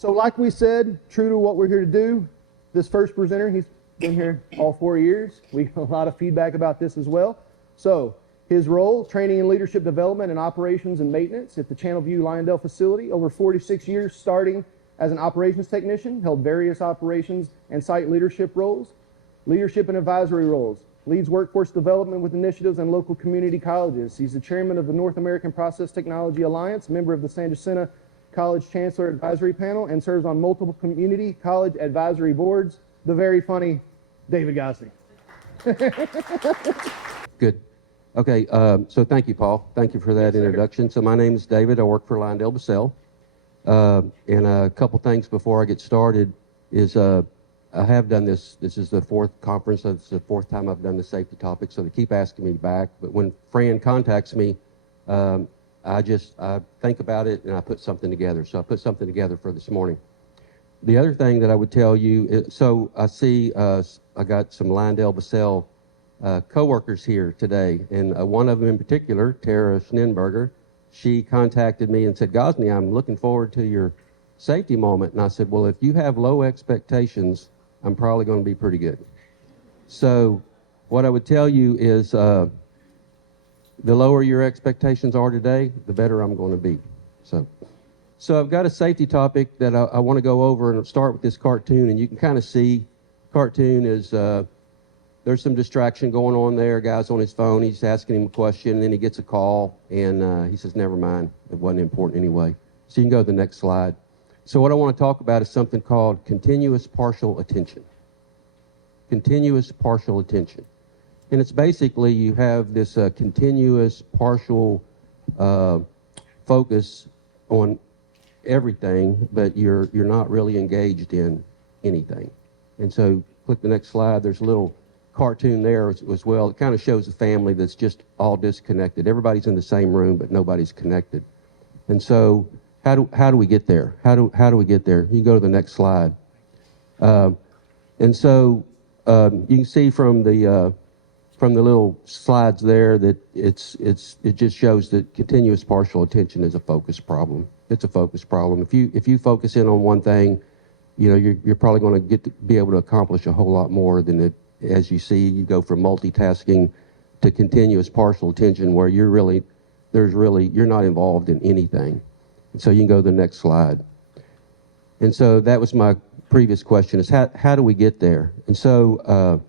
So like we said, true to what we're here to do, this first presenter, he's been here all 4 years. We got a lot of feedback about this as well. So his role, training and leadership development and operations and maintenance at the Channelview Lyondell facility, over 46 years starting as an operations technician, held various operations and site leadership roles, leadership and advisory roles, leads workforce development with initiatives and local community colleges. He's the chairman of the North American Process Technology Alliance, member of the San Jacinto College Chancellor Advisory Panel, and serves on multiple community college advisory boards. The very funny David Gosnay. Good. Okay, so thank you, Paul. Thank you for that introduction. So my name is David. I work for LyondellBasell. And a couple things before I get started is I have done this. This is the fourth conference. It's the fourth time I've done the safety topic, so they keep asking me back. But when Fran contacts me, I think about it and I put something together. So I put something together for this morning. The other thing that I would tell you is, so I see I got some LyondellBasell co-workers here today, and one of them in particular, Tara Schnenberger, she contacted me and said, Gosnay, I'm looking forward to your safety moment. And I said, well, if you have low expectations, I'm probably going to be pretty good. So what I would tell you is the lower your expectations are today, the better I'm going to be. So I've got a safety topic that I want to go over, and I'll start with this cartoon. And you can kind of see, cartoon is, there's some distraction going on there. A guy's on his phone, he's asking him a question, and then he gets a call, and he says, never mind, it wasn't important anyway. So you can go to the next slide. So what I want to talk about is something called continuous partial attention. Continuous partial attention. And it's basically you have this continuous partial focus on everything, but you're not really engaged in anything. And so click the next slide. There's a little cartoon there as well. It kind of shows a family that's just all disconnected. Everybody's in the same room, but nobody's connected. And so how do we get there? How do we get there? You can go to the next slide. And so you can see from the little slides there that it just shows that continuous partial attention is a focus problem. It's a focus problem. If you focus in on one thing, you know you're probably going to be able to accomplish a whole lot more than it. As you see, you go from multitasking to continuous partial attention, where you're not involved in anything. And so you can go to the next slide. And so that was my previous question: is how do we get there? And so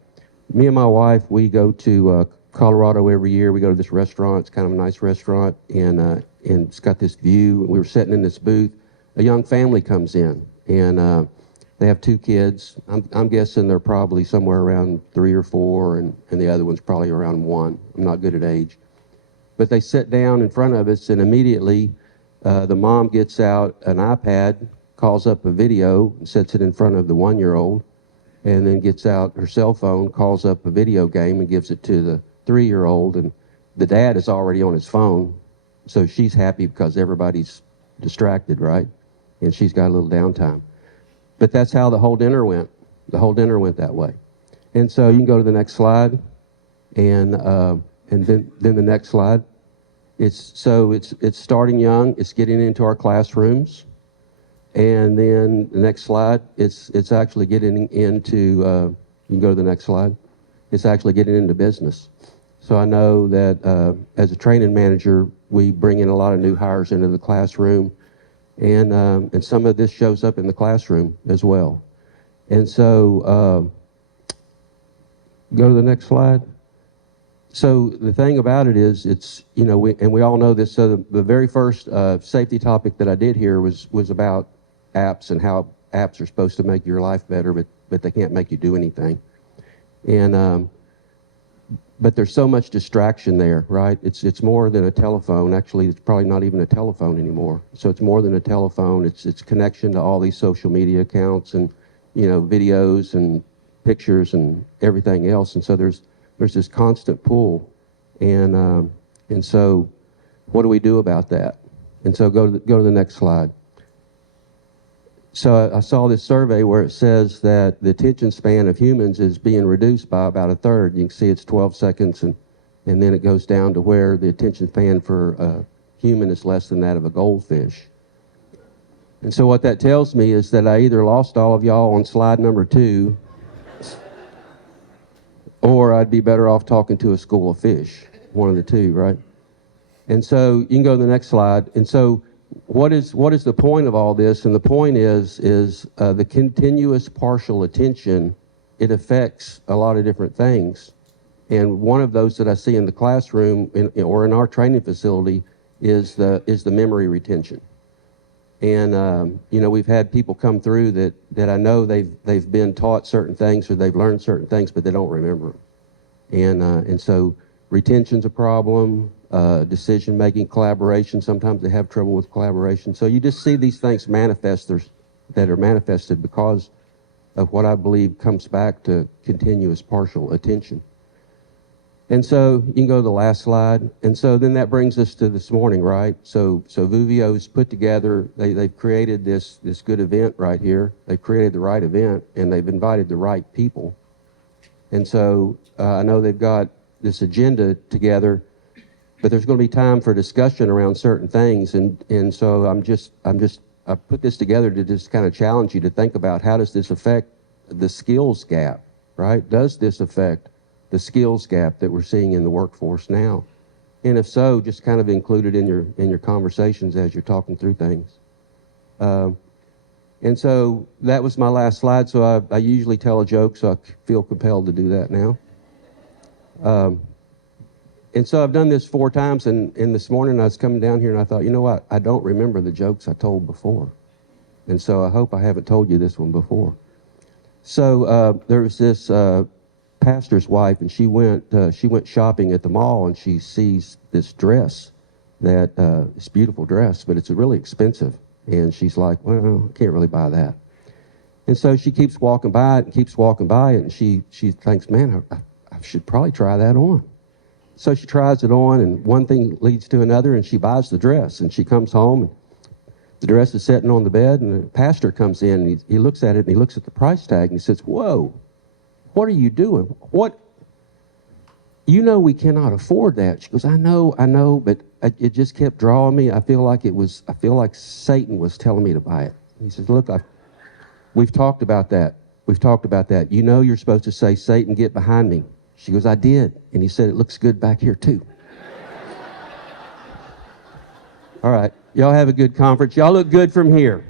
me and my wife, we go to Colorado every year. We go to this restaurant. It's kind of a nice restaurant, and it's got this view. We were sitting in this booth. A young family comes in, and they have 2 kids. I'm guessing they're probably somewhere around 3 or 4, and the other one's probably around 1. I'm not good at age. But they sit down in front of us, and immediately the mom gets out an iPad, calls up a video, and sets it in front of the 1-year-old, and then gets out her cell phone, calls up a video game, and gives it to the 3-year-old. And the dad is already on his phone, so she's happy because everybody's distracted, right? And she's got a little downtime. But that's how the whole dinner went. The whole dinner went that way. And so you can go to the next slide, and then the next slide. It's starting young. It's getting into our classrooms, and then the next slide. It's actually getting into. You can go to the next slide. It's actually getting into business. So I know that as a training manager, we bring in a lot of new hires into the classroom. And some of this shows up in the classroom as well. And so, go to the next slide. So the thing about it is, it's, you know, we all know this. So the very first safety topic that I did here was about apps and how apps are supposed to make your life better, but they can't make you do anything. And but there's so much distraction there, right? It's more than a telephone. Actually, it's probably not even a telephone anymore. So it's more than a telephone. It's connection to all these social media accounts and, you know, videos and pictures and everything else. And so there's this constant pull. And so what do we do about that? And so go to the next slide. So I saw this survey where it says that the attention span of humans is being reduced by about 1/3. You can see it's 12 seconds, and then it goes down to where the attention span for a human is less than that of a goldfish. And so what that tells me is that I either lost all of y'all on slide number 2, or I'd be better off talking to a school of fish, one of the two, right? And so you can go to the next slide. And so what is the point of all this? And the point is the continuous partial attention. It affects a lot of different things. And one of those that I see in the classroom or in our training facility is the memory retention. And we've had people come through that I know they've been taught certain things or they've learned certain things, but they don't remember them. And so retention's a problem. Decision making, collaboration. Sometimes they have trouble with collaboration. So you just see these things that are manifested because of what I believe comes back to continuous partial attention. And so you can go to the last slide. And so then that brings us to this morning, right? So Vuvio's put together, they've created this good event right here. They've created the right event, and they've invited the right people. And so I know they've got this agenda together, but there's going to be time for discussion around certain things. And so I put this together to just kind of challenge you to think about, how does this affect the skills gap, right? Does this affect the skills gap that we're seeing in the workforce now? And if so, just kind of include it in your conversations as you're talking through things. And so that was my last slide. So I usually tell a joke, so I feel compelled to do that now. And so I've done this 4 times, and this morning I was coming down here and I thought, you know what, I don't remember the jokes I told before. And so I hope I haven't told you this one before. So there was this pastor's wife, and she went shopping at the mall, and she sees this dress, this beautiful dress, but it's really expensive. And she's like, well, I can't really buy that. And so she keeps walking by it, and she thinks, man, I should probably try that on. So she tries it on, and one thing leads to another, and she buys the dress, and she comes home, and the dress is sitting on the bed, and the pastor comes in, and he looks at it, and he looks at the price tag, and he says, whoa, what are you doing? What? You know we cannot afford that. She goes, I know, but it just kept drawing me. I feel like Satan was telling me to buy it. He says, look, we've talked about that. You know you're supposed to say, Satan, get behind me. She goes, I did. And he said, it looks good back here too. All right. Y'all have a good conference. Y'all look good from here.